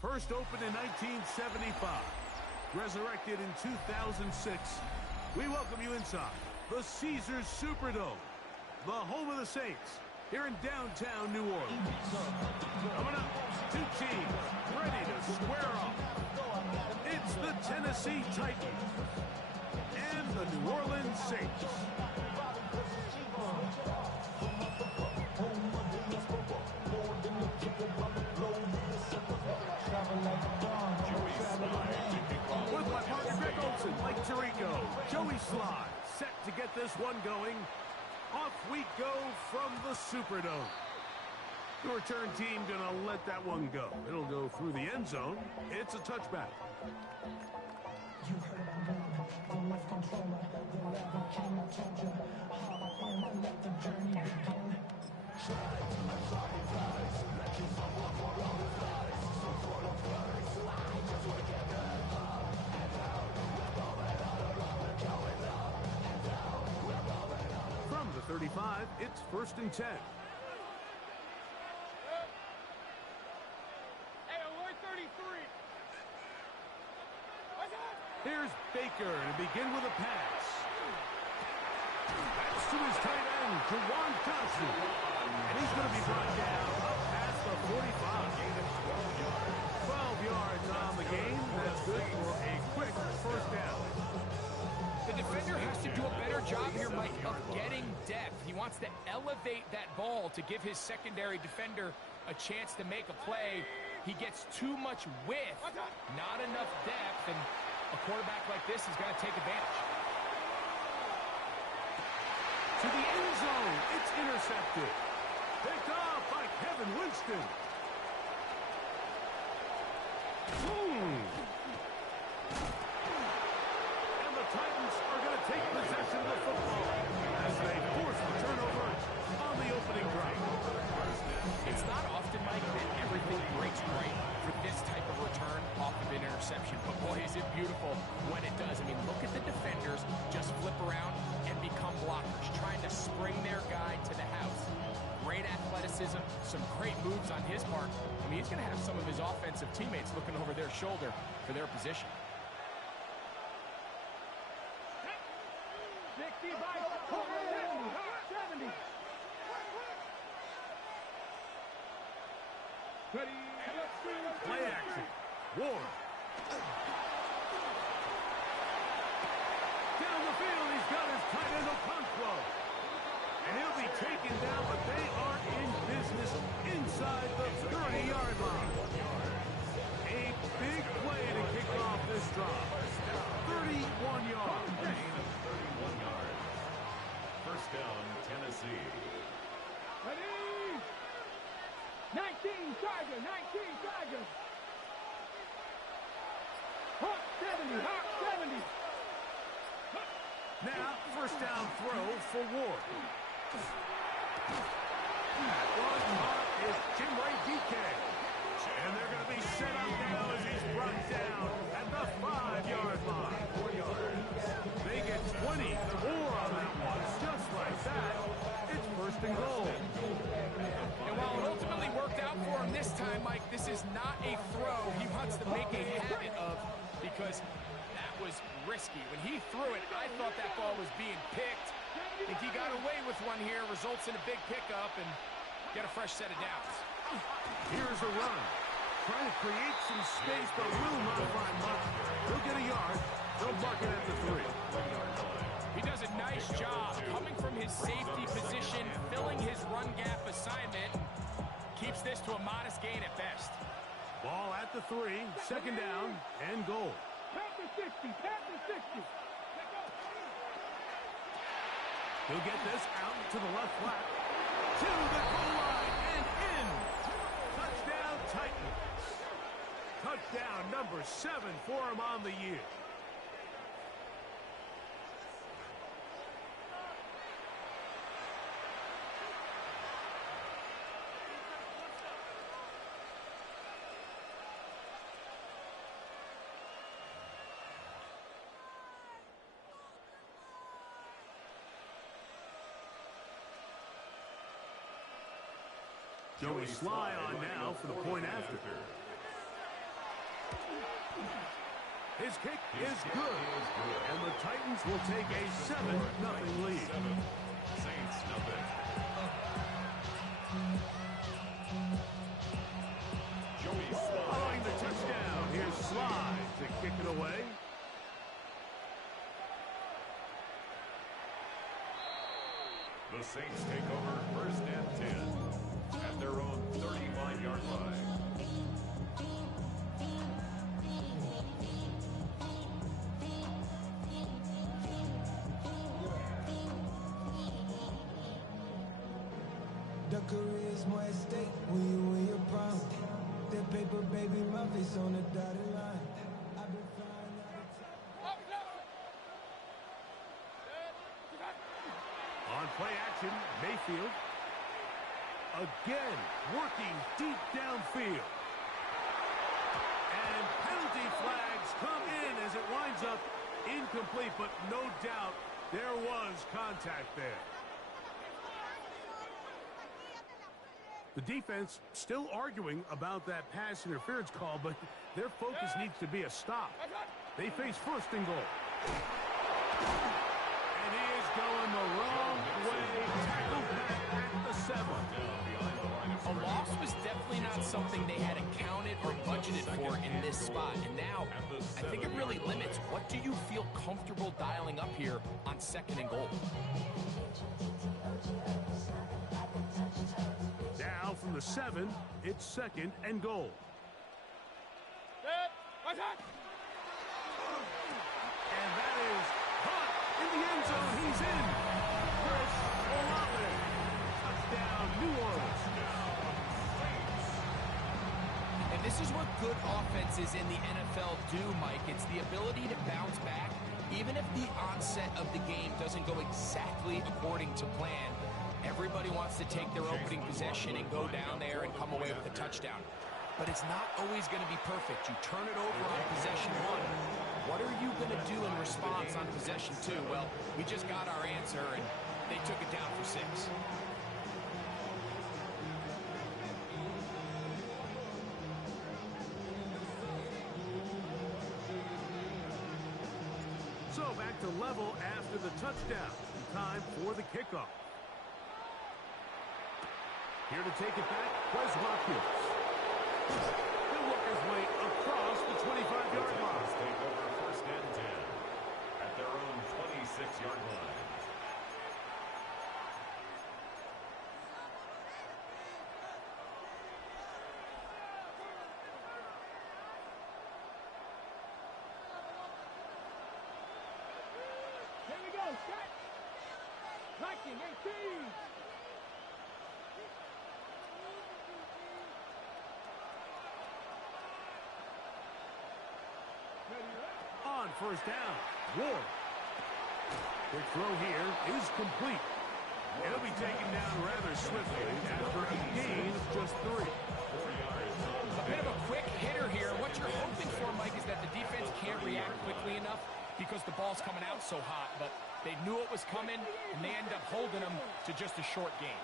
First opened in 1975, resurrected in 2006, we welcome you inside the Caesars Superdome, the home of the Saints, here in downtown New Orleans. Coming up, two teams ready to square off. It's the Tennessee Titans and the New Orleans Saints. With my partner Greg Olson, Mike Tirico, Joey Sly, set to get this one going. Off we go from the Superdome. The return team gonna let that one go. It'll go through the end zone. It's a touchback. You heard about me, the life controller, the level king, I told you. Hard home, I let the journey begin. From the 35, it's 1st and 10. Hey, alert 33. Here's Baker to begin with a pass. That's to his tight end, Juwan Johnson. And he's going to be brought down up past the 45. 12 yards on the game. That's good for a quick first down. The defender has to do a better job here, Mike, of getting depth. He wants to elevate that ball to give his secondary defender a chance to make a play. He gets too much width, not enough depth, and a quarterback like this is going to take advantage. To the end zone, it's intercepted. Picked off by Kevin Winston. And the Titans are going to take possession of the football as they force the turnover on the opening drive. It's not often, Mike, that everything breaks right for this type of return off of an interception. But boy, is it beautiful when it does. I mean, look at the defenders just flip around and become blockers, trying to spring their guy to the house. Great athleticism, some great moves on his part. I mean, he's going to have some of his offensive teammates looking over their shoulder for their position. 60 by 70. Ready? Play action. Ward. Down the field, he's got his tight end Okonkwo. And he'll be taken down, but they are in business inside the 30-yard line. A big play to kick off this drive. 31 yards. Gain of 31 yards. First down, Tennessee. Ready? 19 Tiger, 19 Tiger. Hawk 70, Hawk 70. Now, first down throw for Ward. That one caught is Jimray DK. And they're going to be set up now as he's brought down at the 5-yard line. 4 yards. They get 24 on that one. Just like that, it's 1st and goal. And while it ultimately worked out for him this time, Mike, this is not a throw he wants to make a habit of, because that was risky. When he threw it, I thought that ball was being picked. I think he got away with one here, results in a big pickup, and get a fresh set of downs. Here's a run. Trying to create some space, but will not find much. He'll get a yard. They'll mark it at the 3. He does a nice job coming from his safety position, filling his run gap assignment, keeps this to a modest gain at best. Ball at the 3, 2nd down, and goal. Panther 60, Panther 60. He'll get this out to the left flat, to the goal line, and in. Touchdown, Titans. Touchdown number 7 for him on the year. Joey Sly on now for the point after. His kick is good, and the Titans will take a 7-0 lead. Saints nothing. Joey Sly. Following the touchdown, here's Sly to kick it away. The Saints take over 1st and 10 at their own 35-yard line. The career's more at stake when you're proud. That paper baby, my face on the dotted line. I've been flying out of time. On play action, Mayfield. Again, working deep downfield. And penalty flags come in as it winds up incomplete, but no doubt there was contact there. The defense still arguing about that pass interference call, but their focus needs to be a stop. They face 1st and goal. And he is going the wrong way. Tackled back at the 7. A loss was definitely not something they had accounted or budgeted for in this spot. And now, I think it really limits what do you feel comfortable dialing up here on 2nd and goal. Now from the 7, it's 2nd and goal. And that is caught in the end zone. He's in. Chris Olave. Touchdown, New Orleans. And this is what good offenses in the NFL do, Mike. It's the ability to bounce back, even if the onset of the game doesn't go exactly according to plan. Everybody wants to take their opening possession and go down there and come away with a touchdown. But it's not always going to be perfect. You turn it over on possession 1. What are you going to do in response on possession 2? Well, we just got our answer, and they took it down for 6. So back to level after the touchdown. Time for the kickoff. Here to take it back, Wes Watkins. He'll work his way across the 25-yard line. Take over 1st and 10 at their own 26-yard line. Here we go, set. Liking 18. On 1st down, Ward. The throw here is complete. It'll be taken down rather swiftly after a gain of just 3. A bit of a quick hitter here. What you're hoping for, Mike, is that the defense can't react quickly enough because the ball's coming out so hot. But they knew it was coming, and they end up holding them to just a short gain.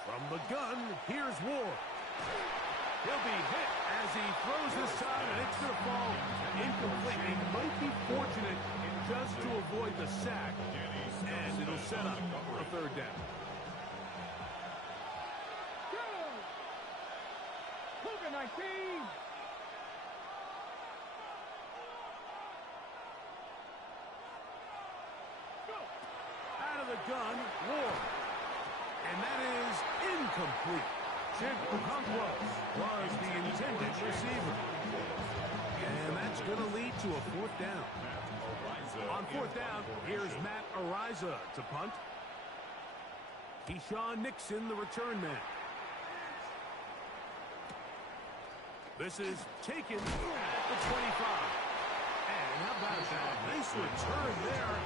From the gun, here's Ward. He'll be hit as he throws this time, and it's going to fall incomplete. He might be fortunate just to avoid the sack, and it'll set up a 3rd down. Cougar 19. Out of the gun, Ward. And that is incomplete. Chip Okonkwo was the intended receiver. And that's going to lead to a 4th down. On 4th down, here's Matt Ariza to punt. Keyshawn Nixon, the return man. This is taken at the 25. And how about that? Nice return there,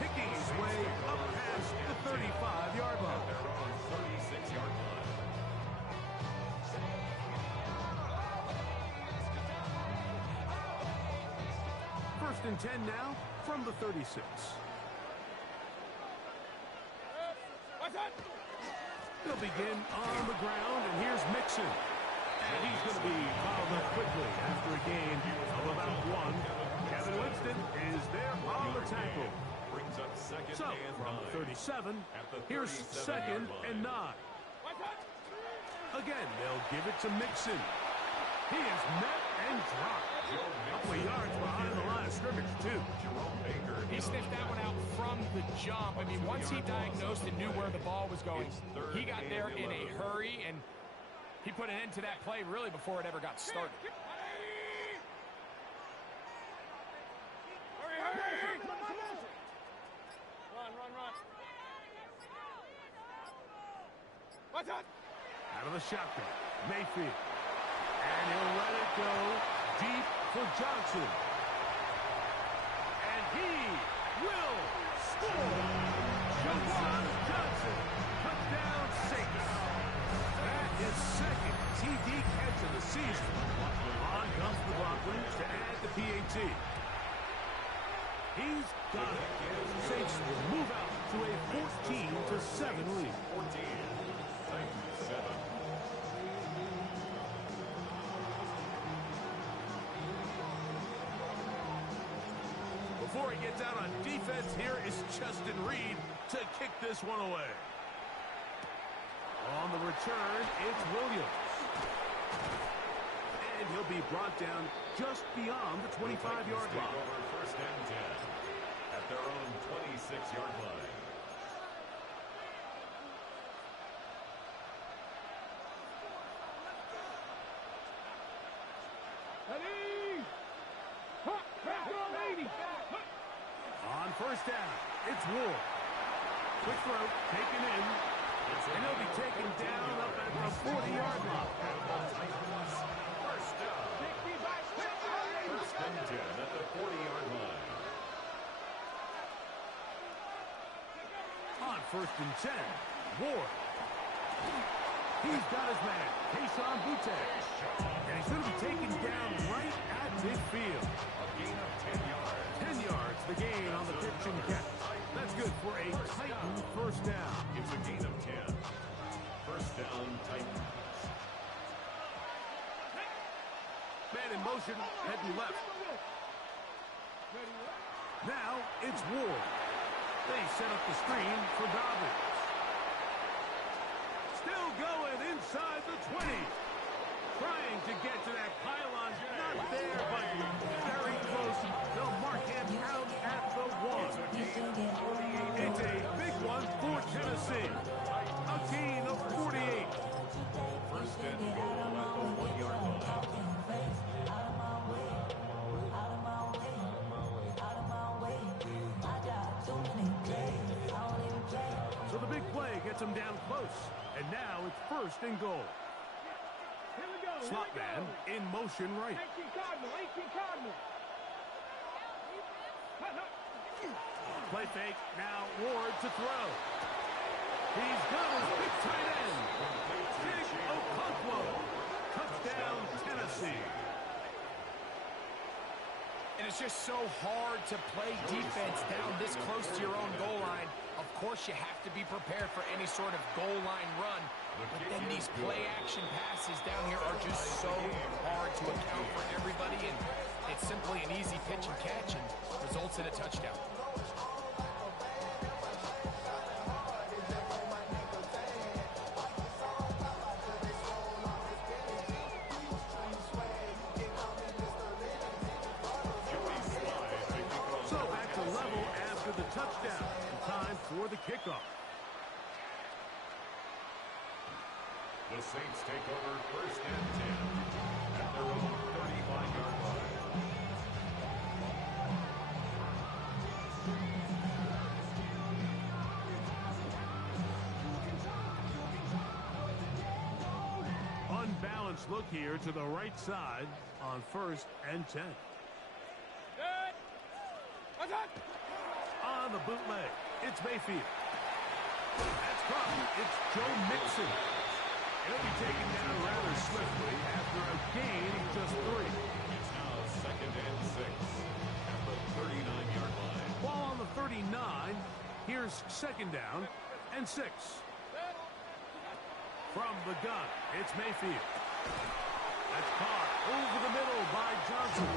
picking his way up past the 35-yard line. 36-yard line. First and 10 now from the 36. They'll begin on the ground, and here's Mixon. And he's going to be fouled up quickly after a gain of about 1. Kevin Winston is there on the tackle. Brings up second So, and from 9. 37, At the here's 37-yard second line. and 9. Again, they'll give it to Mixon. He is met and dropped. A couple of yards behind the line of scrimmage, too. Jerome Baker. He sniffed that one out from the jump. I mean, once he diagnosed and knew where the ball was going, he got there in a hurry, and he put an end to that play really before it ever got started. Out of the shotgun, Mayfield. And he'll let it go deep for Johnson. And he will score. Johnson, touchdown Saints. That is second TD catch of the season. On comes McLaughlin to add the PAT. He's got it. Saints will move out to a 14-7 lead. 14. Titans 7. Before he gets out on defense, here is Justin Reed to kick this one away. On the return, it's Williams. And he'll be brought down just beyond the 25-yard Take line. over first and 10 at their own 26-yard line. On first down, it's Ward. Quick throw, taken in. And he'll be taken down up at the 40-yard line. First down. First and 10 at the 40-yard line. On first and 10, Ward. He's got his man, Kayshon Boutte. And he's going to be taken down right at midfield. A gain of 10 yards. 10 yards, the gain on the pitch and catch. That's good for a Titan first down. It's a gain of 10. First down, Titans. Man in motion, heading left. Now it's Ward. They set up the screen for Dobbins. Still going inside the 20. Trying to get to that pylon. Not there, but very close. They'll mark him out at the 1. It's a big one for Tennessee. A gain of 48. First and goal at the 1-yard line. So the big play gets him down close. And now it's first and goal. Slot man in motion right. 18 Cardinal. Play fake. Now Ward to throw. He's got his big tight end. Big Okonkwo. Touchdown Tennessee. And it's just so hard to play defense down this close to your own goal line. Of course, you have to be prepared for any sort of goal line run. But then these play-action passes down here are just so hard to account for everybody. And it's simply an easy pitch and catch and results in a touchdown. So back to level after the touchdown. Time for the kickoff. The Saints take over first and 10 at their own 35-yard line. Unbalanced look here to the right side on first and 10. On the bootleg, it's Mayfield. That's caught. It's Joe Mixon. He'll be taken down rather swiftly after a gain of just 3. It's now second and 6 at the 39-yard line. Ball on the 39. Here's second down and 6. From the gun, it's Mayfield. That's caught over the middle by Johnson.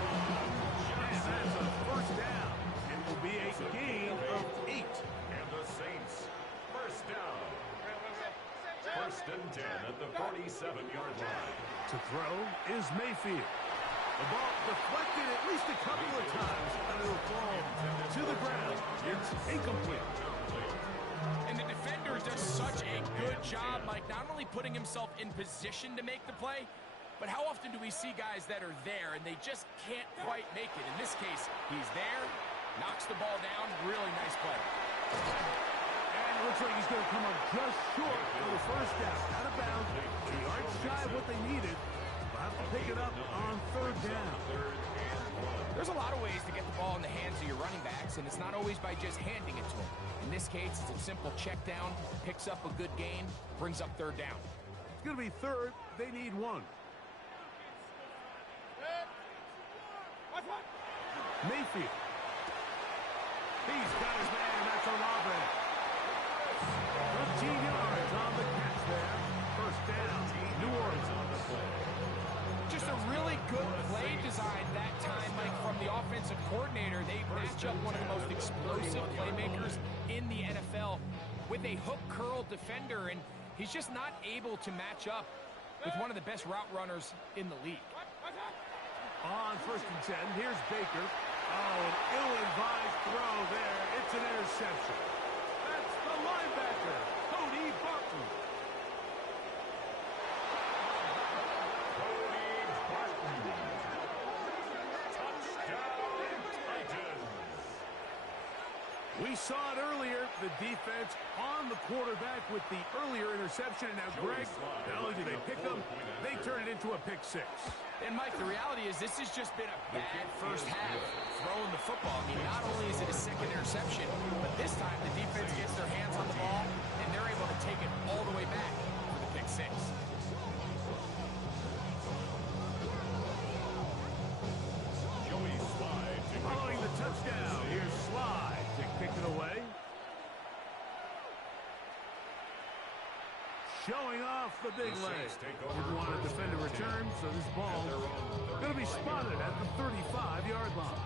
And that's a first down. It will be a gain of 8. And the Saints, first down. First and 10 at the 47-yard line. To throw is Mayfield. The ball deflected at least a couple of times, and it'll fall to the ground. It's incomplete. And the defender does such a good job, Mike, not only putting himself in position to make the play, but how often do we see guys that are there and they just can't quite make it? In this case, he's there, knocks the ball down, really nice play. And it looks like he's going to come up just short for the first down. Out of bounds, 2 yards shy of what they needed. They'll have to pick it up on third down. There's a lot of ways to get the ball in the hands of your running backs, and it's not always by just handing it to them. In this case, it's a simple check down, picks up a good gain, brings up third down. It's going to be third. They need 1. Mayfield. He's got his man. That's Olave. 15 yards on the catch there. First down, New Orleans on the play. Just a really good play design that time, Mike, from the offensive coordinator. They match up one of the most explosive playmakers in the NFL with a hook curl defender, and he's just not able to match up with one of the best route runners in the league. On first and 10, here's Baker. Oh, an ill-advised throw there. It's an interception. That's the linebacker, Cody Barton. We saw it earlier, the defense on the quarterback with the earlier interception. And now, Greg, not only did they pick them, they turned it into a pick 6. And, Mike, the reality is this has just been a bad first half throwing the football. I mean, not only is it a second interception, but this time the defense gets their hands on the ball, and they're able to take it all the way back for the pick 6. Following the touchdown, here's Slide to kick it away. Showing off the big leg. Didn't want to defend a return, so this ball going to be spotted at the 35-yard line.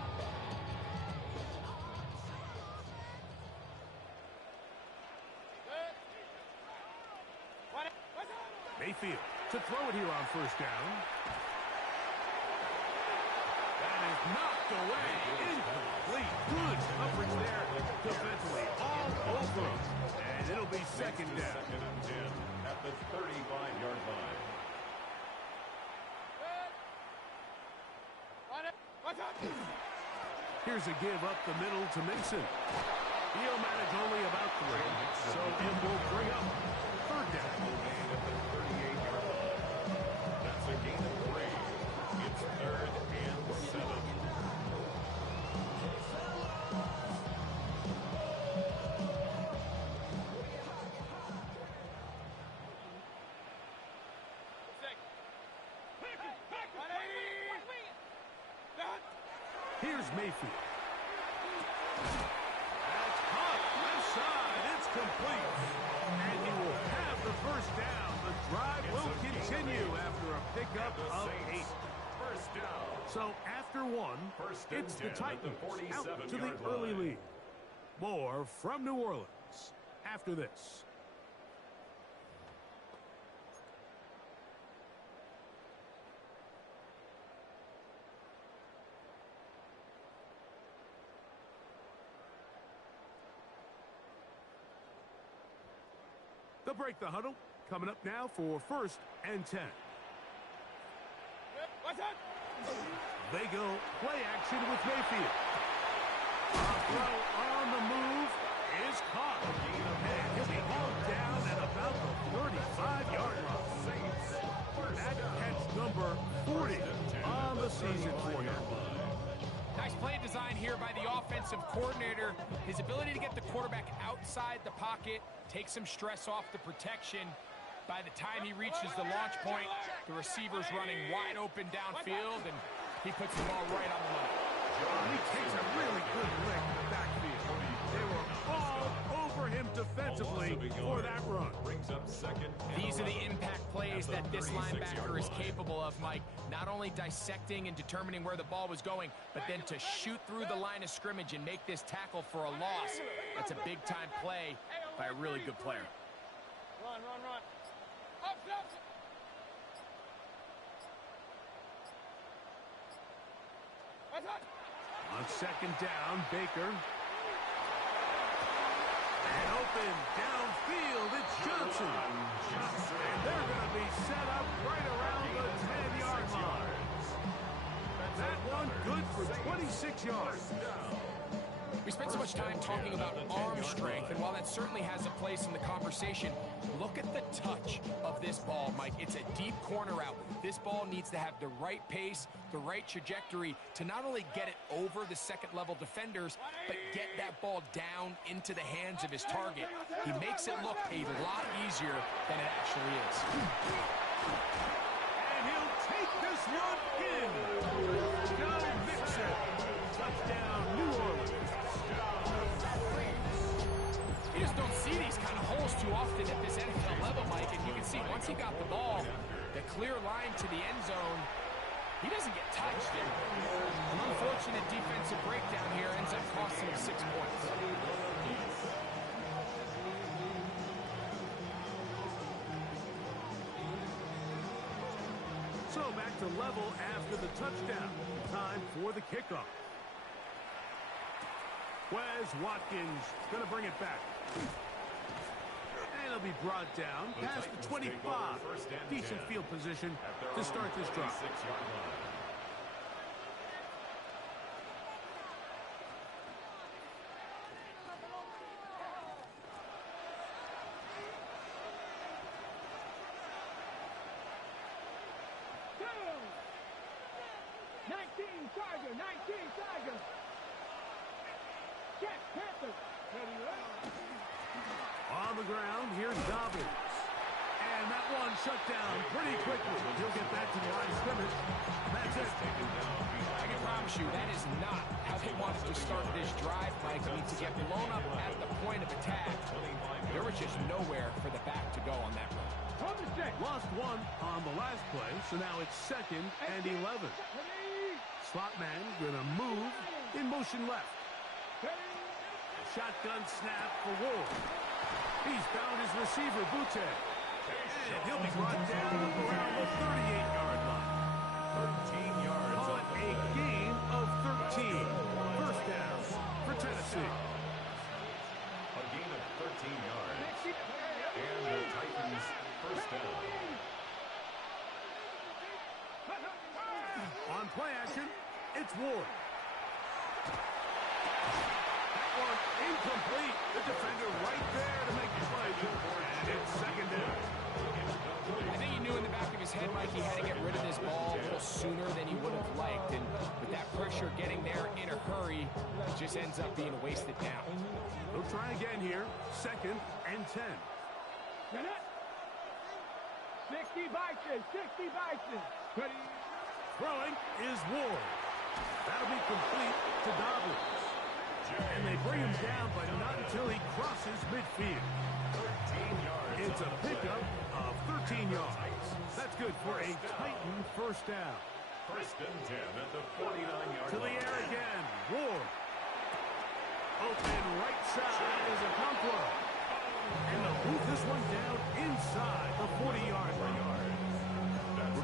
Mayfield to throw it here on first down. That is knocked away. Incomplete. Good coverage there defensively. All over him. And it'll be second down. Second and 10 at the 35-yard line. Here's a give up the middle to Mixon. He'll manage only about 3. So it will bring up third down. At the 38-yard line. That's a gain of 3. It's third and 7. Here's Mayfield. That's caught. Left side. It's complete. And he will have the first down. The drive will continue after a pickup of 8. First down. So after 1, it's the Titans out to the early lead. More from New Orleans after this. They'll break the huddle. Coming up now for first and 10. They go play action with Mayfield. Throw on the move is caught. And he'll be hauled down at about the 35-yard line. That catch number 40 on the season for him. Nice play design here by the offensive coordinator. His ability to get the quarterback outside the pocket, take some stress off the protection. By the time he reaches the launch point, the receiver's running wide open downfield, and he puts the ball right on the money. He takes a really good lick in the backfield. They were all over him defensively. defensively for that run. Brings up second. These are the impact plays that this linebacker is capable of, Mike. Not only dissecting and determining where the ball was going, but then to shoot through the line of scrimmage and make this tackle for a loss. That's a big-time play by a really good player. Run. Up. On second down, Baker. And open downfield, it's Johnson. And they're going to be set up right around the 10-yard line. That one good for 26 yards. We spent so much time talking about arm strength, and while that certainly has a place in the conversation, look at the touch of this ball, Mike. It's a deep corner route. This ball needs to have the right pace, the right trajectory to not only get it over the second-level defenders, but get that ball down into the hands of his target. He makes it look a lot easier than it actually is. And he'll take this one in. Joe Mixon. Touchdown, New Orleans. You just don't see these kind of holes too often at this NFL level, Mike, and you can see once he got the ball, the clear line to the end zone, he doesn't get touched. And an unfortunate defensive breakdown here ends up costing him 6 points. So back to level after the touchdown. Time for the kickoff. Wes Watkins going to bring it back. And it'll be brought down past the 25. Decent field position to start this drive. On the ground, here's Dobbins. And that one shut down pretty quickly. He'll get back to the line of scrimmage. That's it. I can promise you, that is not how they wanted to start this drive, Mike. I mean, to get blown up at the point of attack, there was just nowhere for the back to go on that run. Lost one on the last play, so now it's 2nd and 11. Slot man gonna move in motion left. Shotgun snap for Ward. He's found his receiver, Butte. And he'll be brought down around the 38-yard line. 13 yards. Call it a gain of 13. First down for Tennessee. A gain of 13 yards. And the Titans first down. On play action, it's Ward. Incomplete. The defender right there to make the play. And it's 2nd down. I think he knew in the back of his head, Mike, he had to get rid of this ball a little sooner than he would have liked. And with that pressure getting there in a hurry, it just ends up being a wasted down. He'll try again here. 2nd and 10. 60 Bison. Throwing is Ward. That'll be complete to Dobbins. And they bring him down, but not until he crosses midfield. 13 yards. It's a pickup of 13 yards. That's good for a Titan first down. First and 10 at the 49-yard To the air again. Ward. Open right side is a Conqueror. And they'll move this one down inside the 40-yard line.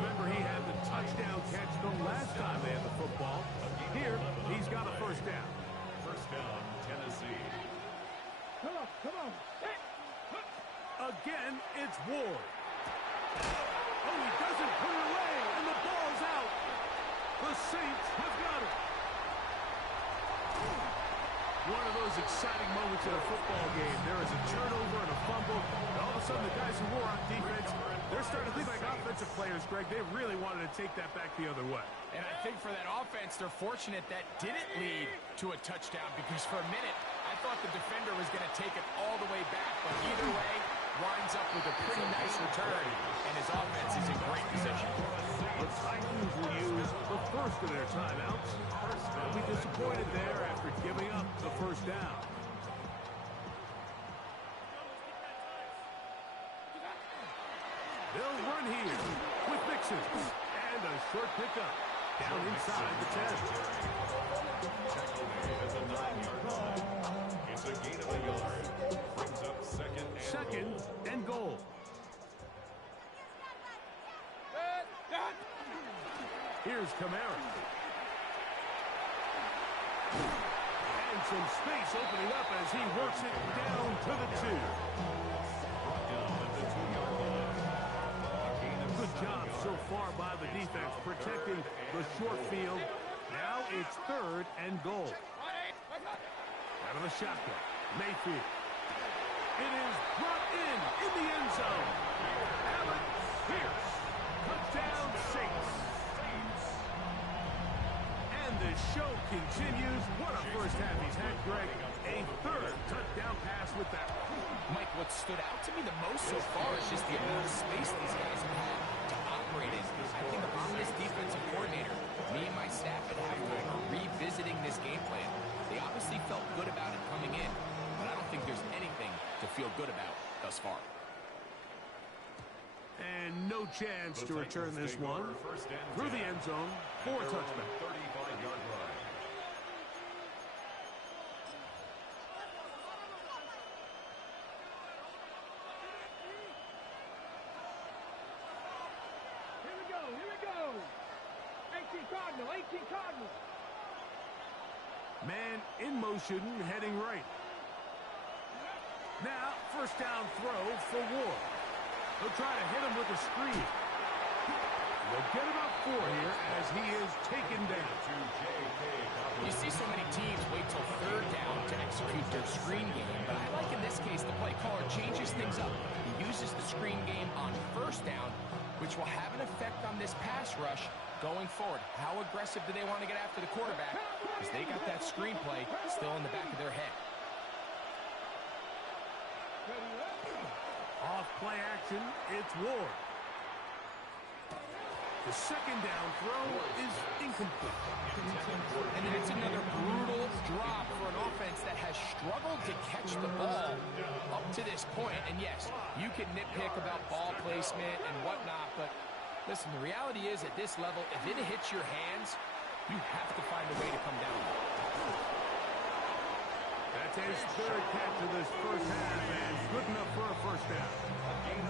Remember, he had the touchdown catch the last time they had the football. Here, he's got a first down. First down, Tennessee. Come on. Again, it's Ward. Oh, he doesn't put it away, and the ball's out. The Saints have got it. One of those exciting moments in a football game. There is a turnover and a fumble, and all of a sudden the guys who were on defense, they're starting to think like offensive players, Greg. They really wanted to take that back the other way. And I think for that offense, they're fortunate that didn't lead to a touchdown, because for a minute, I thought the defender was going to take it all the way back. But either way, winds up with a pretty nice return, and his offense is in great position. The Titans will use the first of their timeouts. They'll be disappointed there after giving up the first down. They'll run here with Mixon. And a short pickup down inside the 10. Tackle made at the 9-yard line. It's a gain of a yard. Brings up second and goal. Here's Kamara. And some space opening up as he works it down to the 2. Brought down at the 2-yard line. A gain of Good 7 job yards. so far by the defense protecting the short field. Now it's 3rd and goal. Out of the shotgun, Mayfield. It is brought in the end zone. Allen Pierce. Touchdown Saints. And the show continues. What a first half he's had, Greg. A 3rd touchdown pass with that one. Mike, what stood out to me the most so far is just the amount of space these guys have had to operate in. I think if I'm this defensive coordinator, me and my staff at halftime are revisiting this game plan. They obviously felt good about it coming in, but I don't think there's anything to feel good about thus far. And no chance to return this one. Through the end zone for a touchback. 35-yard line. Here we go. 18 Cardinal. Man in motion, heading right. Now, first down throw for Ward. They'll try to hit him with a screen. They'll get about 4 here as he is taken down. You see so many teams wait till 3rd down to execute their screen game, but I like in this case the play caller changes things up. He uses the screen game on 1st down, which will have an effect on this pass rush going forward. How aggressive do they want to get after the quarterback? Because they got that screen play still in the back of their head. Off play action, it's Ward. The second down throw is incomplete. And then it's another brutal drop for an offense that has struggled to catch the ball up to this point. And yes, you can nitpick about ball placement and whatnot, but listen, the reality is at this level, if it hits your hands, you have to find a way to come down. That's his 3rd catch of this first half, and good enough for a first down.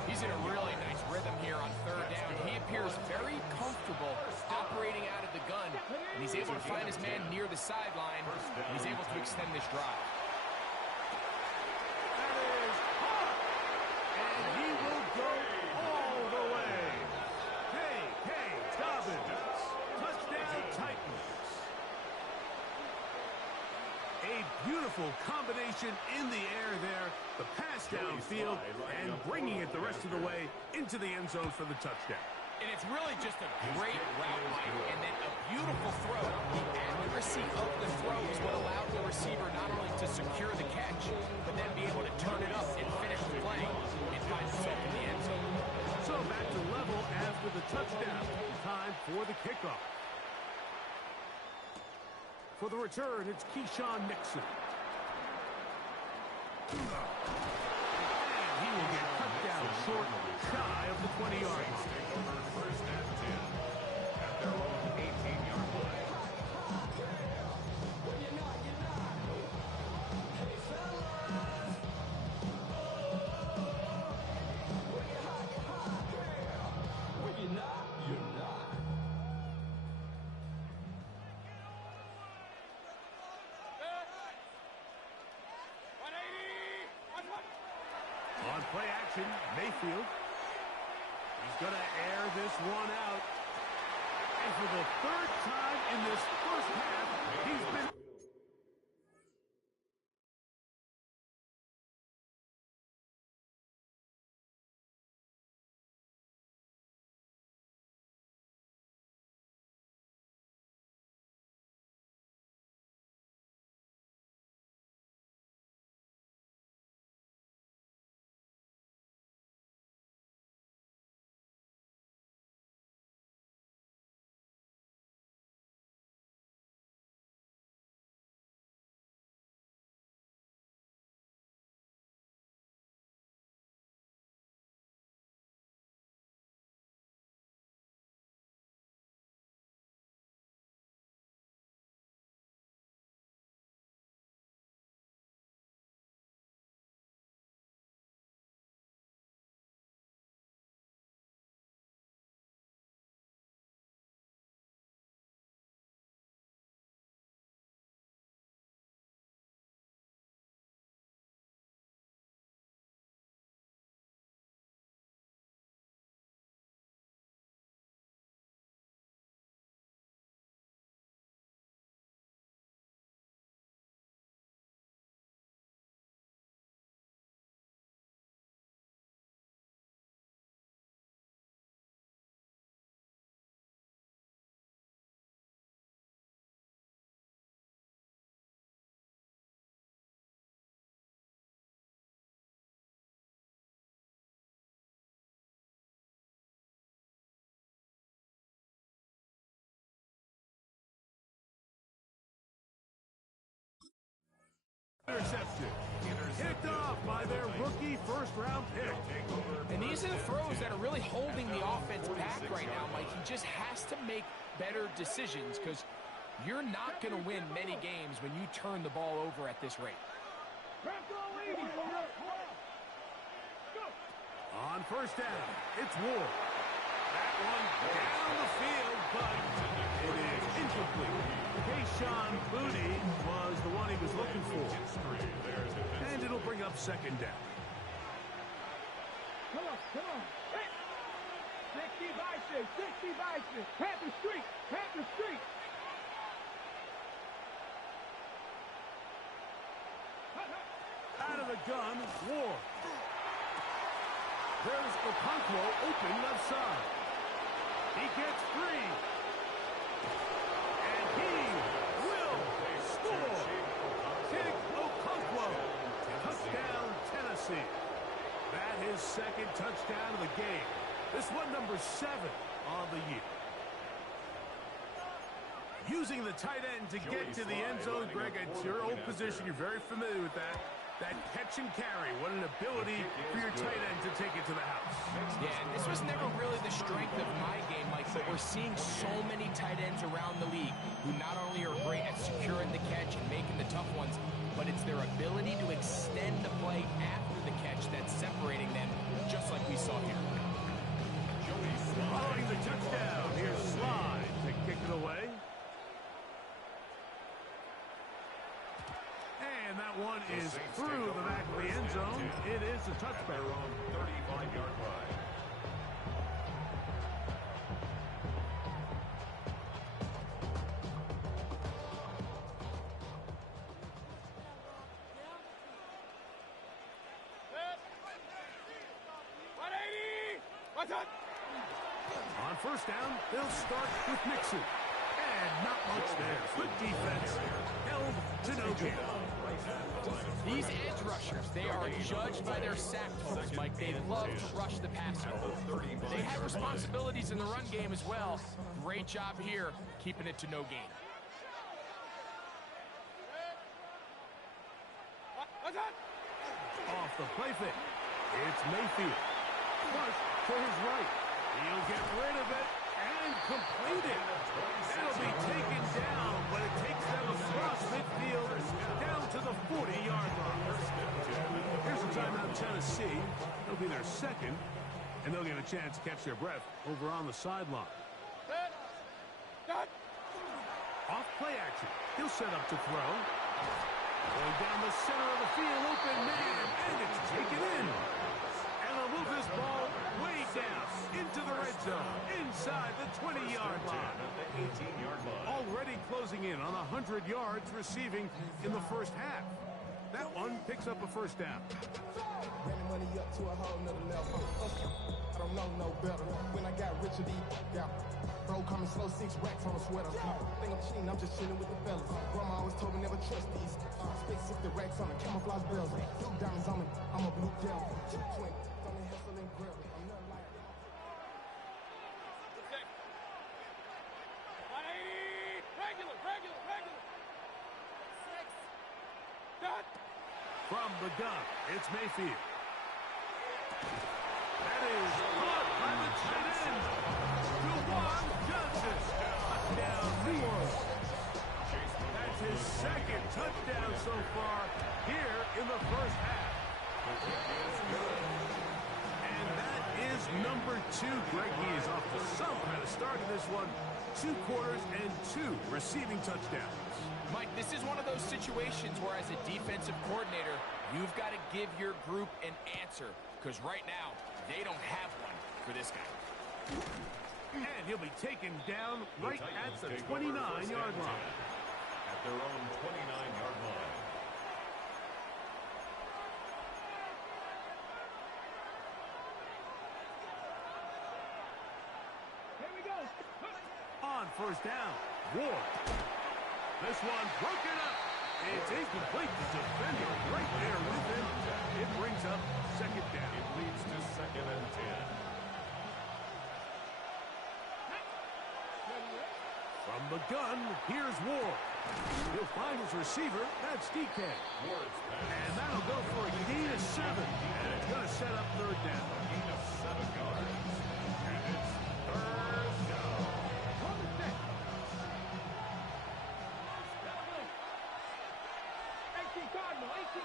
He's in a really nice rhythm here on 3rd down. He appears very comfortable operating out of the gun, and he's able to find his man near the sideline, and he's able to extend this drive. That is hot, and he will go all the way. K.K. Dobbins, touchdown Titans. A beautiful combination in the air there, the pass downfield, and bringing it the rest of the way into the end zone for the touchdown. And it's really just a great route, Mike, and then a beautiful throw. The accuracy of the throw is what allowed the receiver not only to secure the catch, but then be able to turn it up and finish the play and find himself in the end zone. So back to level after the touchdown. Time for the kickoff. For the return, it's Keyshawn Nixon. And he will get cut down short, shy of the 20-yard line. Take over 1st and 10 at their own 18-yard line. On play action, Mayfield. He's going to air this one out. And for the 3rd time in this first half, he's been Interception. Picked off by their rookie first-round pick. And these are the throws that are really holding the offense back right now, Mike. He just has to make better decisions because you're not going to win many games when you turn the ball over at this rate. On first down, it's Ward. That one down the field, but it is incomplete. Kayshawn Booty was the one he was looking for. And it'll bring up second down. Come on. Hey. 60 by 6. Panther Street. Out of the gun, Ward. There's Okonkwo open left side. He gets free. And he will score. Kick Okonkwo. Touchdown, Tennessee. That is second touchdown of the game. This one number 7 on the year. Using the tight end to get to the end zone, Greg, it's your old position. You're very familiar with that. That catch and carry, what an ability for your tight end to take it to the house. Yeah, and this was never really the strength of my game, Mike, but we're seeing so many tight ends around the league who not only are great at securing the catch and making the tough ones, but it's their ability to extend the play after the catch that's separating them, just like we saw here. Following the touchdown, here's Slide to kick it away. And that one is through the back of the end zone. It is a touchback. Their own 35-yard line. On first down, they'll start with Nixon. And not much there. Good defense. Held to no gain. These edge rushers, they are judged by their sack totals, Mike. They love to rush the passer. They have responsibilities in the run game as well. Great job here, keeping it to no gain. Off the play fake. It's Mayfield. Push to his right. He'll get rid of it and complete it. It'll be taken down, but it takes them across midfield down to the 40-yard line. Here's a timeout, Tennessee. It'll be their second, and they'll get a chance to catch their breath over on the sideline. Off play action. He'll set up to throw. Going down the center of the field, open man, and it's taken in. And they'll move this ball way down into the red zone, inside the 20-yard line. Already closing in on 100 yards receiving in the first half. That one picks up a first down. Running money up to a whole nother level. I don't know no better. When I got rich, got bro coming slow, 6 racks on a sweater. Think I'm cheating, I'm just chilling with the fellas. Grandma always told me never trust these. Spit 60 racks on the camouflage bells. Two diamonds on me, I'm a blue devil. 220, on the hustle and grill. I'm not like From the gun, it's Mayfield. That is caught by the tight end. Juwan Johnson. Touchdown, New Orleans. That's his second touchdown so far here in the first half. And that is number 2. Greg, he is off to some kind of start in this one. 2 quarters and 2 receiving touchdowns. Mike, this is one of those situations where as a defensive coordinator, you've got to give your group an answer, because right now, they don't have one for this guy. And he'll be taken down right at the 29-yard line. At their own 29-yard line. Here we go. On first down, Ward. This one broken up. It's incomplete. The defender right there with him. It brings up second down. It leads to 2nd and 10. From the gun, here's Ward. He'll find his receiver. That's DK. And that'll go for a gain of 7. And it's going to set up third down. Gain of 7 yards. And it's third down. On the set. 18 Cardinal, 18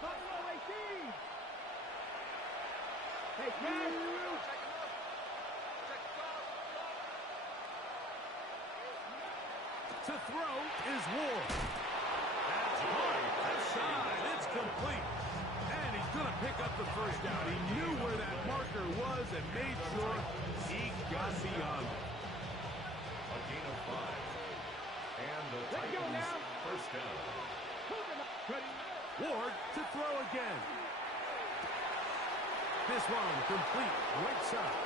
Cardinal, 18. Hey, man. To throw is Ward. That's hard. Left side. It's complete. And he's going to pick up the first down. He knew where that marker was and made sure he got beyond it. A gain of 5. And the Let's go Titans now. first down. Ward to throw again. This one complete. Right side.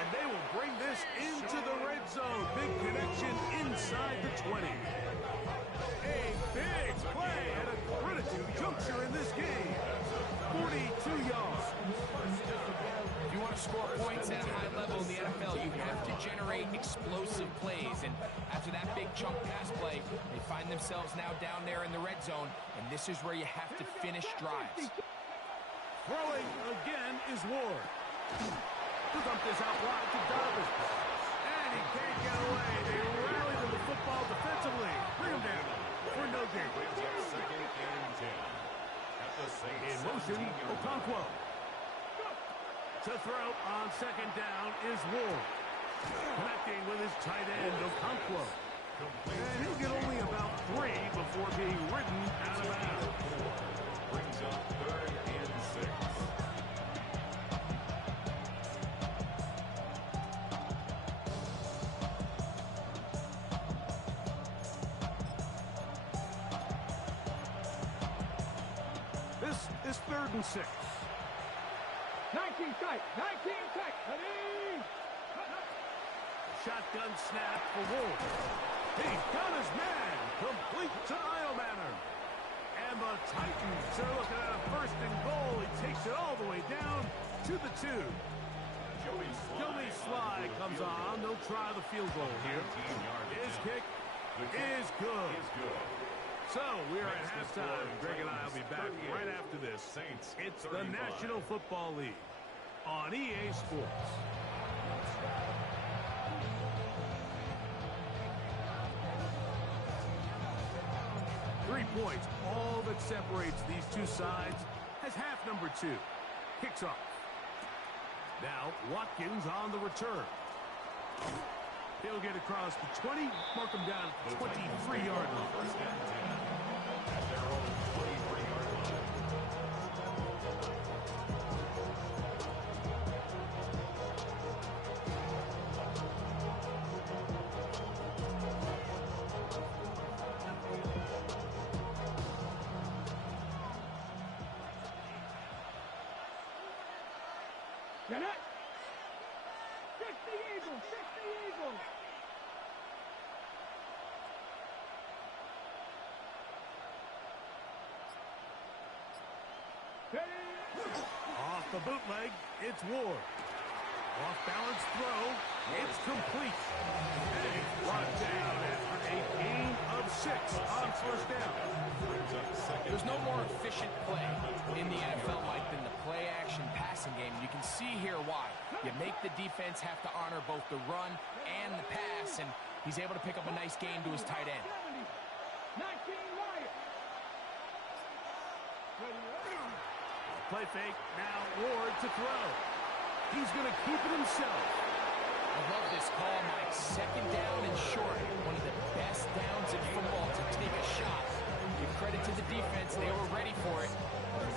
And they will bring this into the red zone. Big connection inside the 20. A big play at a critical juncture in this game. 42 yards. If you want to score points at a high level in the NFL, you have to generate explosive plays. And after that big chunk pass play, they find themselves now down there in the red zone. And this is where you have to finish drives. Throwing again is Ward. He'll dump this out wide to Donovan. And he can't get away. They rally to the football defensively. Bring him down for no gain. Brings up second and 10. At the Saints In motion, 17-yard line. Okonkwo. To throw on second down is Ward. Connecting with his tight end, Okonkwo. And he'll get only about 3 before being ridden out of bounds. Brings up third and 6. This is 3rd and 6. 19 tight. 19 tight. Ready? Shotgun snap for Ward. He's got his man. Complete to Eilmanner. And the Titans are looking at a 1st and goal. He takes it all the way down to the 2. Joey Sly comes on. They'll try the field goal here. His kick is good. So we are at halftime. Greg and I will be back right after this. It's the National Football League on EA Sports. Three points, all that separates these two sides, as half number 2 kicks off. Now Watkins on the return. He'll get across the 20, mark him down at the 23-yard line. First and 10. At their own 23-yard line. Get it. 60 Eagles. 60 Eagles. Off the bootleg, it's Ward. Off balance throw, it's complete. And he's brought down after a gain of 6 on 1st down. There's no more efficient play in the NFL, Mike, than the play-action passing game. You can see here why. You make the defense have to honor both the run and the pass, and he's able to pick up a nice gain to his tight end. 19 Wyatt. Play fake, now Ward to throw. He's going to keep it himself. I love this call, Mike. 2nd down and short. One of the best downs in football to take a shot. Give credit to the defense. They were ready for it.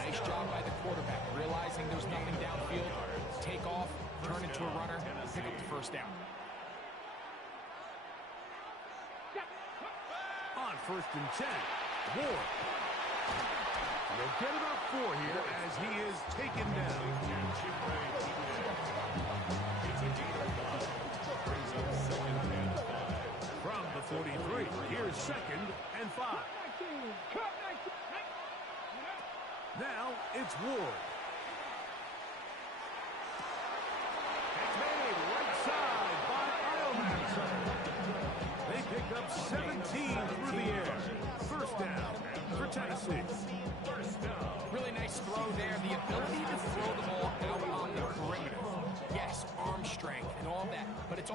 Nice job by the quarterback. Realizing there's nothing downfield. Take off, turn into a runner, pick up the 1st down. On 1st and 10, Ward. They'll get about 4 here as he is taken down. From the 43, here's 2nd and 5. Now it's Ward. It's made right side by Eilmann. They pick up 7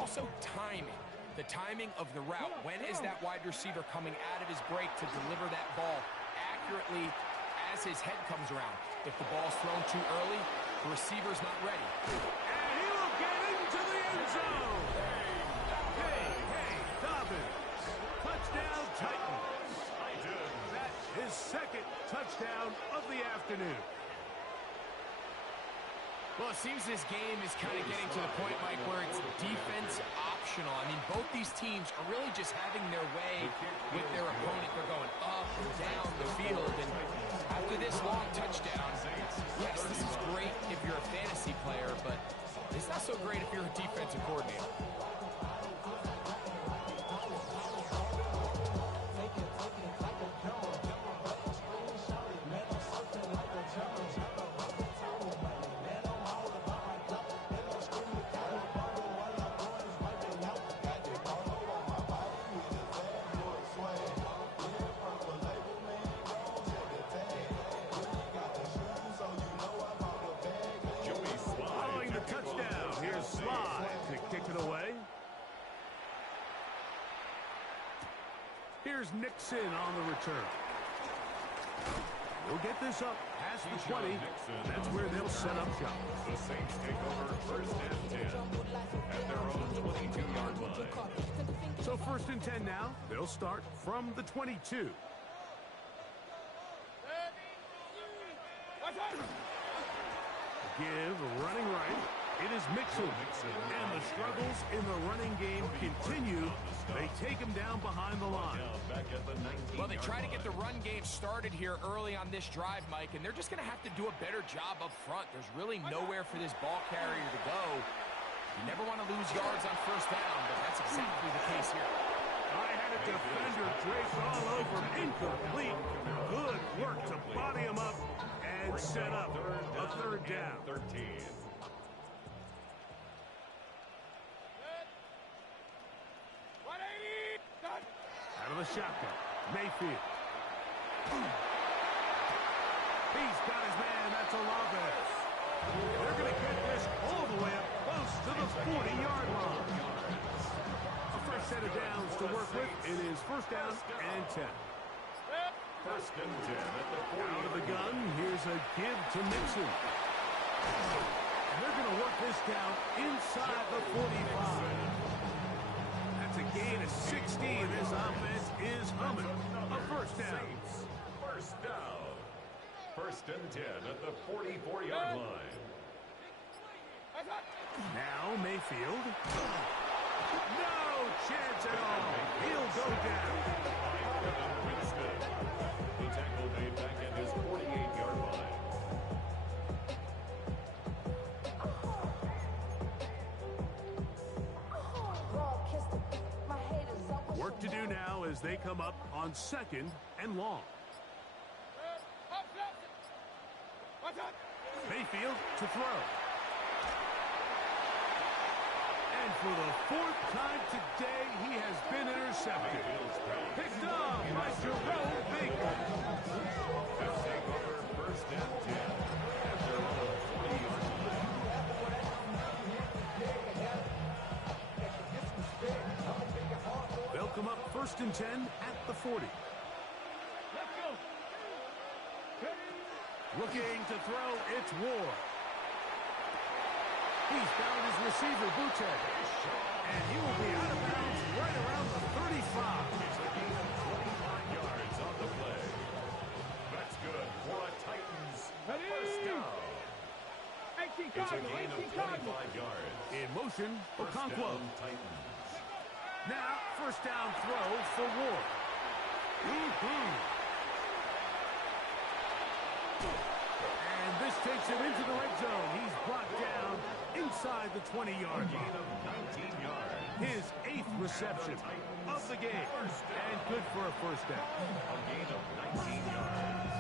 also timing. The timing of the route. When is that wide receiver coming out of his break to deliver that ball accurately as his head comes around? If the ball's thrown too early, the receiver's not ready. And he will get into the end zone. Hey, Dobbins. Touchdown, Titans. That is second touchdown of the afternoon. Well, it seems this game is kind of getting to the point, Mike, where it's defense optional. I mean, both these teams are really just having their way with their opponent. They're going up and down the field. And after this long touchdown, yes, this is great if you're a fantasy player, but it's not so great if you're a defensive coordinator. Following the touchdown, here's Sly to kick it away. Here's Nixon on the return. We'll get this up past the 20. That's where they'll set up shop. The Saints take over first and 10 at their own 22-yard line. So first and 10 now. They'll start from the 22. Give running right. It is Mixon. And the struggles in the running game continue. They take him down behind the line. Well, they try to get the run game started here early on this drive, Mike, and they're just going to have to do a better job up front. There's really nowhere for this ball carrier to go. You never want to lose yards on first down, but that's exactly the case here. I had a defender draped all over him. Incomplete. Good work to body him up and set up a third down. 13. Out of the shotgun. Mayfield. He's got his man. That's Olave. They're going to get this all the way up close to the 40-yard line. A fresh set of downs to work with. It is first down and 10. First and 10 at the 40. Out of the gun, here's a give to Mixon. And they're going to work this down inside the 45. That's a gain of 16. This offense is humming. A first down. First down. First and 10 at the 44-yard line. Now Mayfield. No chance at all. He'll go down. The tackle made back at his 48-yard line. Work to do now as they come up on second and long. Mayfield to throw. And for the fourth time today, he has been intercepted. Picked off by Jerome Baker. They'll take over first and 10 at their own 40-yard line. They'll come up first and 10 at the 40. Looking to throw, it's Ward. He's found his receiver, Butte. And he will be out of bounds right around the 35. It's a gain of 25 yards on the play. That's good for a Titans first down. It's a gain of 25 yards. In motion, First Okonkwo. down, Titans. Now, first down throw for Ward. And this takes him into the red zone. He's brought down inside the 20-yard Gain line. of 19 yards. His 8th reception of the game. And good for a first down. A gain of 19 yards.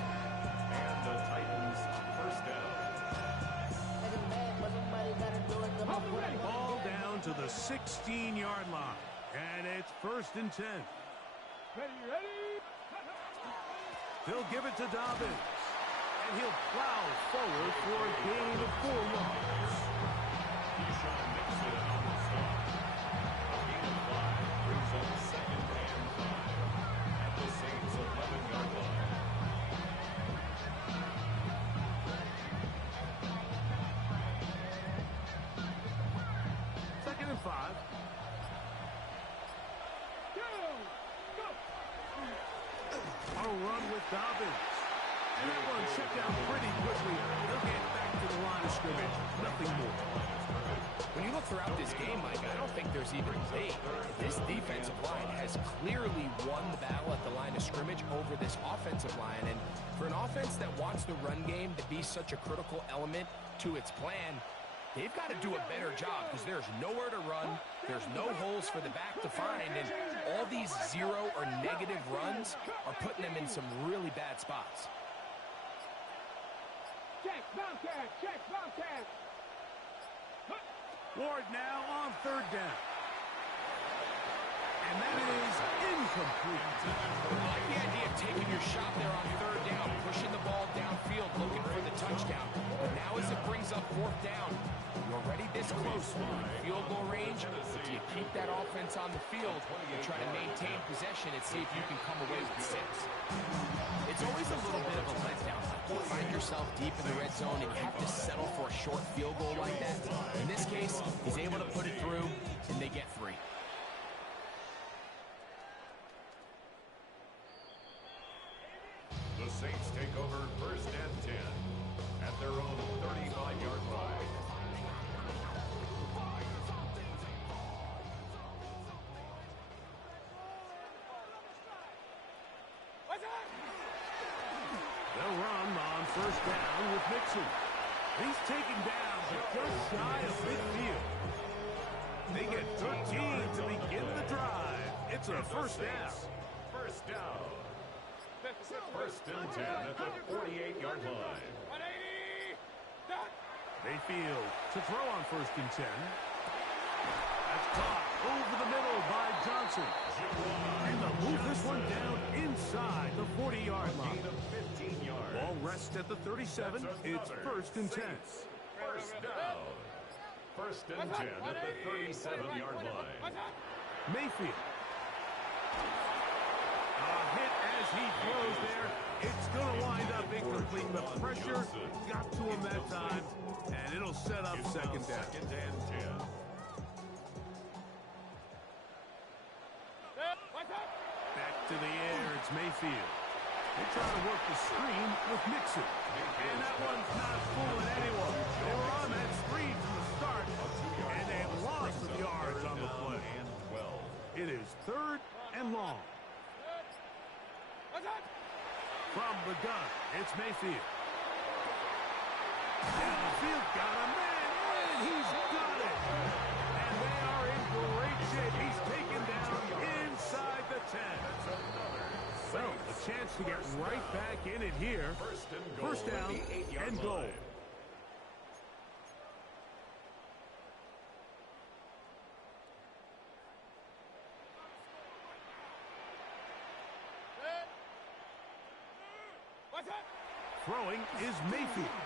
And the Titans first down. Ball down to the 16-yard line. And it's first and 10. Ready? They'll give it to Dobbins. And he'll plow forward for a gain of 4 yards. Mixon on the stop. They'll run with Dobbins. And that one checked out pretty quickly. They'll get back to the line of scrimmage. Nothing more. When you look throughout this game, Mike, I don't think there's even debate. This defensive line has clearly won the battle at the line of scrimmage over this offensive line. And for an offense that wants the run game to be such a critical element to its plan, they've got to do a better job because there's nowhere to run. There's no holes for the back to find. And all these zero or negative runs are putting them in some really bad spots. Check, Bobcat, check, Bobcat. Ward now on third down. And that is incomplete. I like the idea of taking your shot there on third down, pushing the ball downfield, looking for the touchdown. But now as it brings up fourth down, you're already this close within field goal range. Do you keep that offense on the field and try to maintain possession and see if you can come away with 6? It's always a little bit of a letdown. You find yourself deep in the red zone and you have to settle for a short field goal like that. In this case, he's able to put it through, and they get 3. The Saints take over first and 10 at their own 35-yard line. They'll run on first down with Mixon. He's taken down just shy of midfield. They get 13 to begin the drive. It's a first down. First down. First and 10 at the 48-yard line. Mayfield to throw on first and 10. That's caught over the middle by Johnson. And they'll move this one down inside the 40-yard line. 15 yards. Ball rests at the 37. It's first and 10. First down. First and 10 at the 37-yard line. Mayfield. A hit as he throws there. It's going to wind up incomplete. The pressure got to him that time, and it'll set up second down. Second and 10. Back to the air, it's Mayfield. They try to work the screen with Mixon. And that one's not fooling anyone. They were on that screen from the start, and they have lost some yards on the play. It is third and long. From the gun, it's Mayfield. Downfield, got a man, and he's got it. And they are in great shape. He's taken down inside the 10. Well, a chance to get right back in it here. First down and goal. Throwing is Mayfield.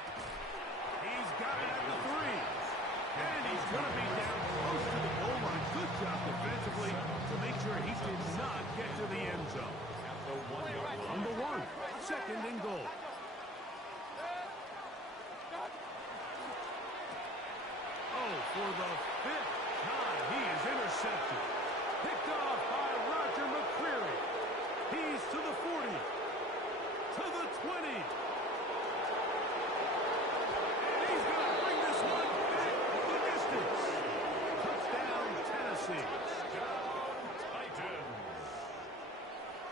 He's got it at the 3. And he's going to be down close to the goal line. Good job defensively to make sure he did not get to the end zone. On the 1, second and goal. Oh, for the 5th time, he is intercepted. Picked off by Roger McCreary. He's to the 40, to the 20. And he's going to bring this one back the distance. Touchdown, Tennessee.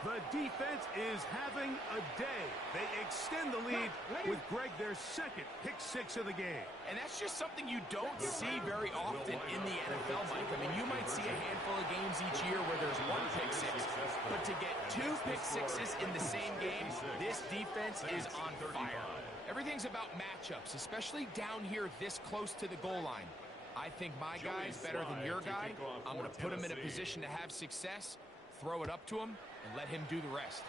The defense is having a day. They extend the lead with Greg their second pick 6 of the game. And that's just something you don't see very often in the NFL, Mike. I mean, you might see a handful of games each year where there's 1 pick 6. But to get 2 pick 6s in the same game, this defense is on fire. Everything's about matchups, especially down here this close to the goal line. I think my guy is better than your guy. I'm going to put him in a position to have success, throw it up to him, and let him do the rest.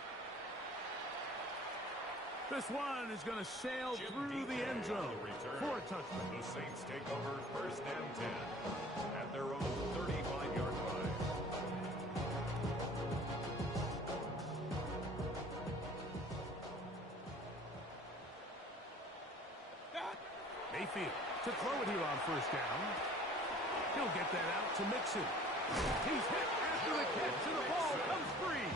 This one is going to sail through the end zone for a touchdown. The Saints take over first and 10 at their own 35-yard line. Mayfield to throw it here on first down. He'll get that out to Mixon. He's hit after the catch, and the ball comes free.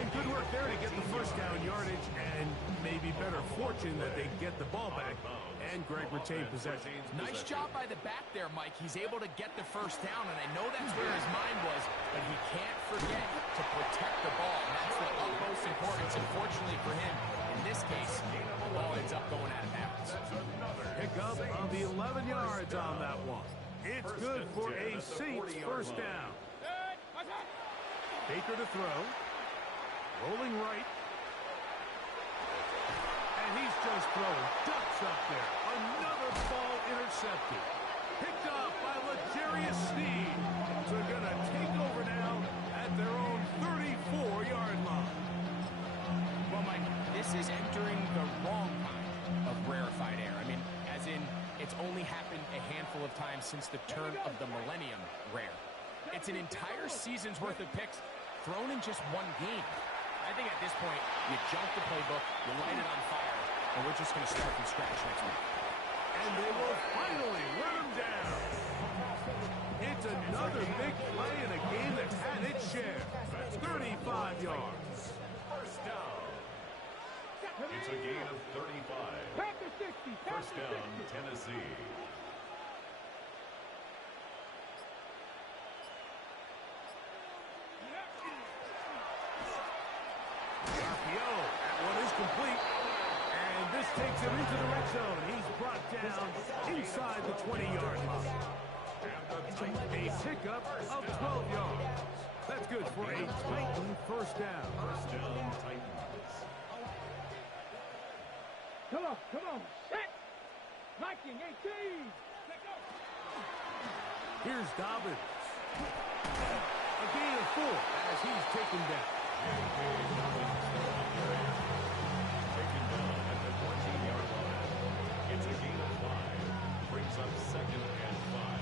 And Good work there to get the first down yardage, and maybe better fortune that they get the ball back and Greg retained possession. Nice job by the back there, Mike. He's able to get the first down, and I know that's where his mind was, but he can't forget to protect the ball. And that's the utmost importance, unfortunately for him. In this case, the ball ends up going out of bounds. Pick up of the 11 yards on that one. It's good for a Saints first down. Baker to throw. Rolling right. And he's just throwing ducks up there. Another ball intercepted. Picked up by L'Jarius Sneed. So they're going to take over now at their own 34-yard line. Well, Mike, this is entering the wrong kind of rarefied air. I mean, as in, it's only happened a handful of times since the turn of the millennium rare. It's an entire season's worth of picks thrown in just one game. I think at this point, you jump the playbook, you light it on fire, and we're just going to start from scratch next week. And they will finally run him down. It's another big play in a game that's had its share. 35 yards. First down. It's a gain of 35. First down, Tennessee. That one is complete. And this takes him into the red zone. He's brought down inside the 20-yard line. A pickup of 12 yards. That's good for a Titan first down. First down, Titans. Come on. Set. Viking 18. Here's Dobbins. A gain of 4 as he's taken down. Taken down at the 14-yard line. It's a gain of 5. Brings up second and 5.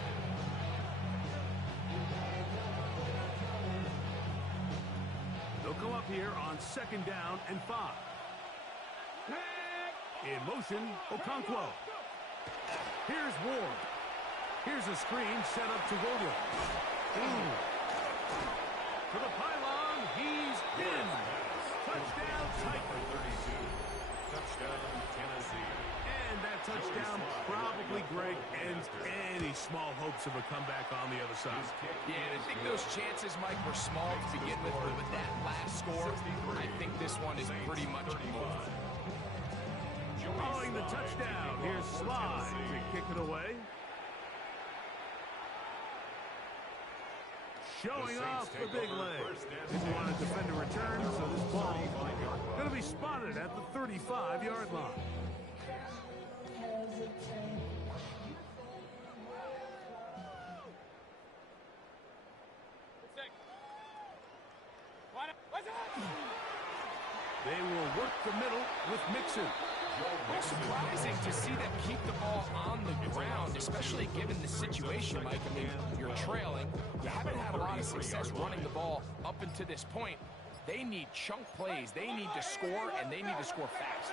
They'll come up here on second down and 5. In motion, Okonkwo. Here's Ward. Here's a screen set up to Williams. To the pylon, he's in. Touchdown, Titan. 32. Touchdown, Tennessee. And that touchdown probably, Greg, ends any small hopes of a comeback on the other side. Yeah, and I think those chances, Mike, were small to begin with, but with that last score, I think this one is pretty much a move. Following the touchdown, here's Slide to kick it away. Showing off the big leg. Didn't want to defend a return, so this ball going to be spotted at the 35-yard line. They will work the middle with Mixon. Well, surprising to see them keep the ball on the ground, especially given the situation, Mike. I mean, you're trailing. You haven't had a lot of success running the ball up until this point. They need chunk plays. They need to score, and they need to score fast.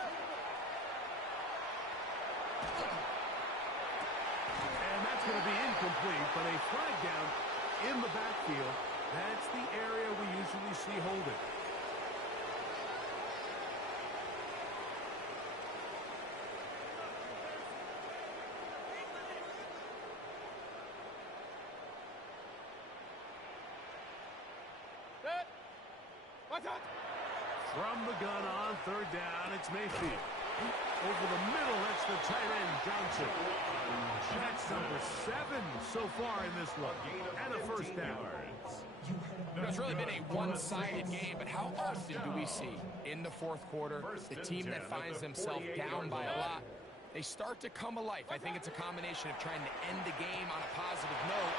And that's going to be incomplete, but a flag down in the backfield. That's the area we usually see holding. From the gun on third down, it's Mayfield. Over the middle, that's the tight end, Johnson. That's number 7 so far in this one. And a first down. It's really been a one-sided game, but how often do we see in the fourth quarter the team that finds themselves down by a lot, they start to come alive. I think it's a combination of trying to end the game on a positive note,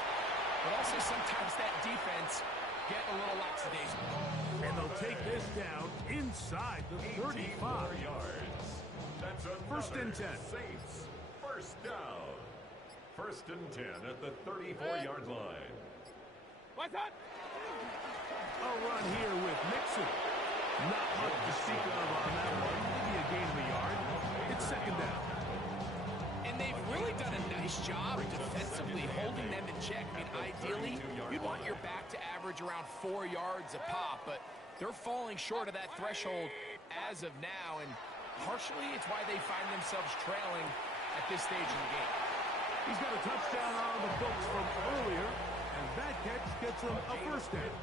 but also sometimes that defense get a little lackadaisical. And they'll take this down inside the 35 yards. That's first and 10. Saints first down. First and 10 at the 34-yard line. What's up? A run here with Mixon. Not much to speak of on that one. Maybe a gain of a yard. It's second down. And they've really done a nice job defensively holding them in check. I mean, ideally, you'd want your back to average around 4 yards a pop, but They're falling short of that threshold as of now, and partially it's why they find themselves trailing at this stage in the game. He's got a touchdown on the books from earlier, and that catch gets him a first down.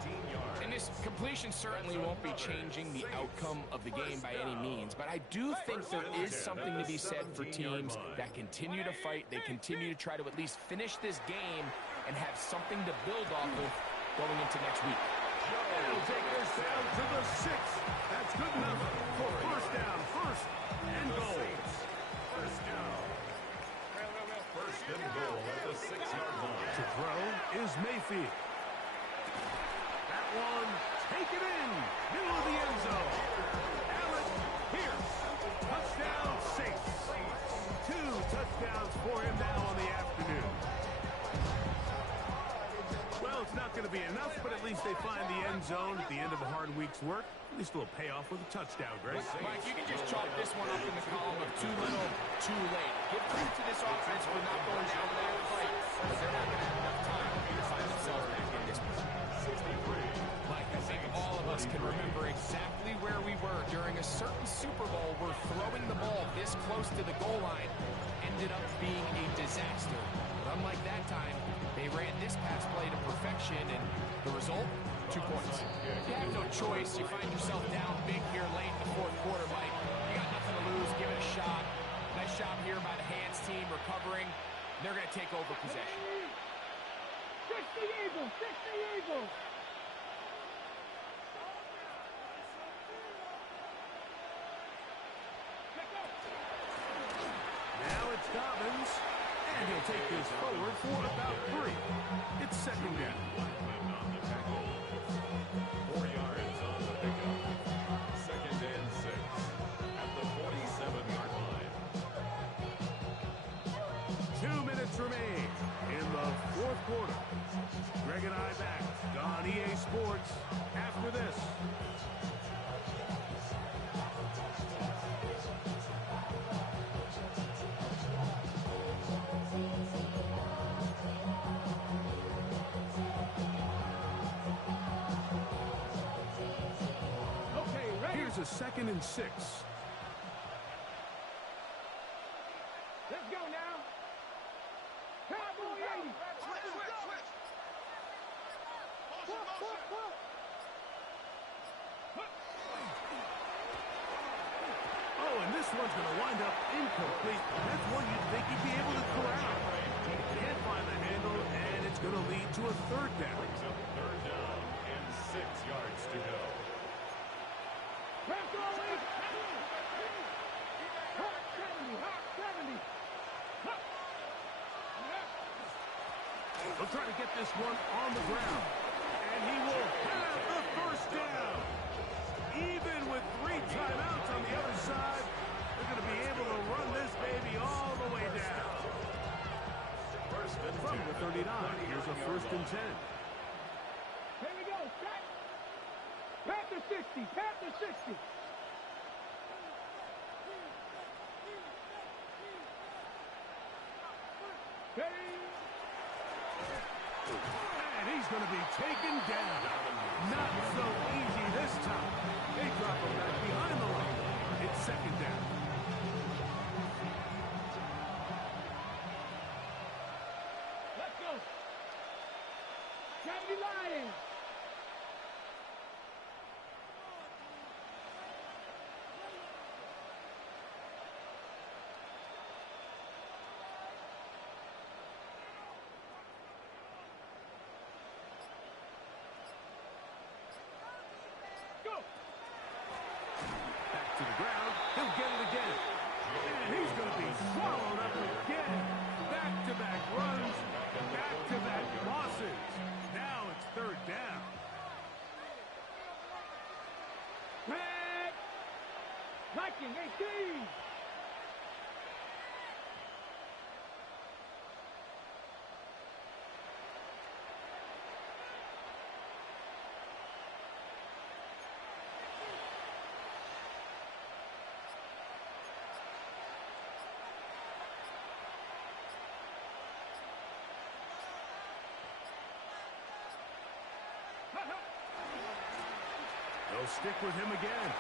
And this completion certainly won't be changing the outcome of the game by any means, but I do think there is something to be said for teams that continue to fight. They continue to try to at least finish this game and have something to build off of going into next week. He'll take this down to the 6. That's good enough for first down. First and goal. First down. First and goal at the 6-yard line. To throw is Mayfield. That one, take it in. Middle of the end zone. Allen Pierce. Touchdown, Saints. 2 touchdowns for him now on the afternoon. Well, it's not going to be enough, but at least they find the end zone at the end of a hard week's work. At least a little payoff with a touchdown, Greg. Mike, you can just chalk this one up in the column of too little, too late. Give credit to this offense for not going down there and fight, but they're not going to have enough time to find themselves back in this one. Mike, I think all of us can remember exactly where we were during a certain Super Bowl where throwing the ball this close to the goal line ended up being a disaster. But unlike that time, they ran this pass play to perfection, and the result, 2 points. You have no choice. You find yourself down big here late in the fourth quarter, Mike. You got nothing to lose. Give it a shot. Nice job here by the hands team recovering. They're going to take over possession. 60 Eagles! 60 Eagles! Now it's Dobbins, and he'll take this forward for about 3. It's second down. 4 yards on the pickup. Second and 6 at the 47-yard line. 2 minutes remain in the fourth quarter. Greg and I back on EA Sports after this. Okay, ready? Here's a 2nd and 6. Let's go now. Cowboy 80. Oh, and this one's going to wind up incomplete. That's one you'd think he'd be able to corral. He can't find the handle, and it's going to lead to a 3rd down. Brings up 3rd down and 6 yards to go. Ref going. Hot 70. Hot 70. Hot. They'll try to get this one on the ground. And he will have the first down. Even with 3 timeouts on the other side, they're going to be able to run this baby all the way down. First and From 10. the 39, here's a 1st and 10. Here we go. Set. Panther 60. Panther 60. Ready? And he's going to be taken down. Not so easy this time. They drop him back behind the line. It's 2nd down. Let's go. 70 Lions. Go. Back to the ground. He'll get it again. And he's going to be swallowed up again. Back-to-back runs. Back-to-back losses. Now it's 3rd down. Red. Viking 18. They'll stick with him again.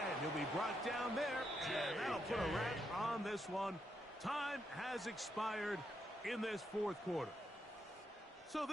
And he'll be brought down there, and that'll put a wrap on this one. Time has expired in this fourth quarter. So this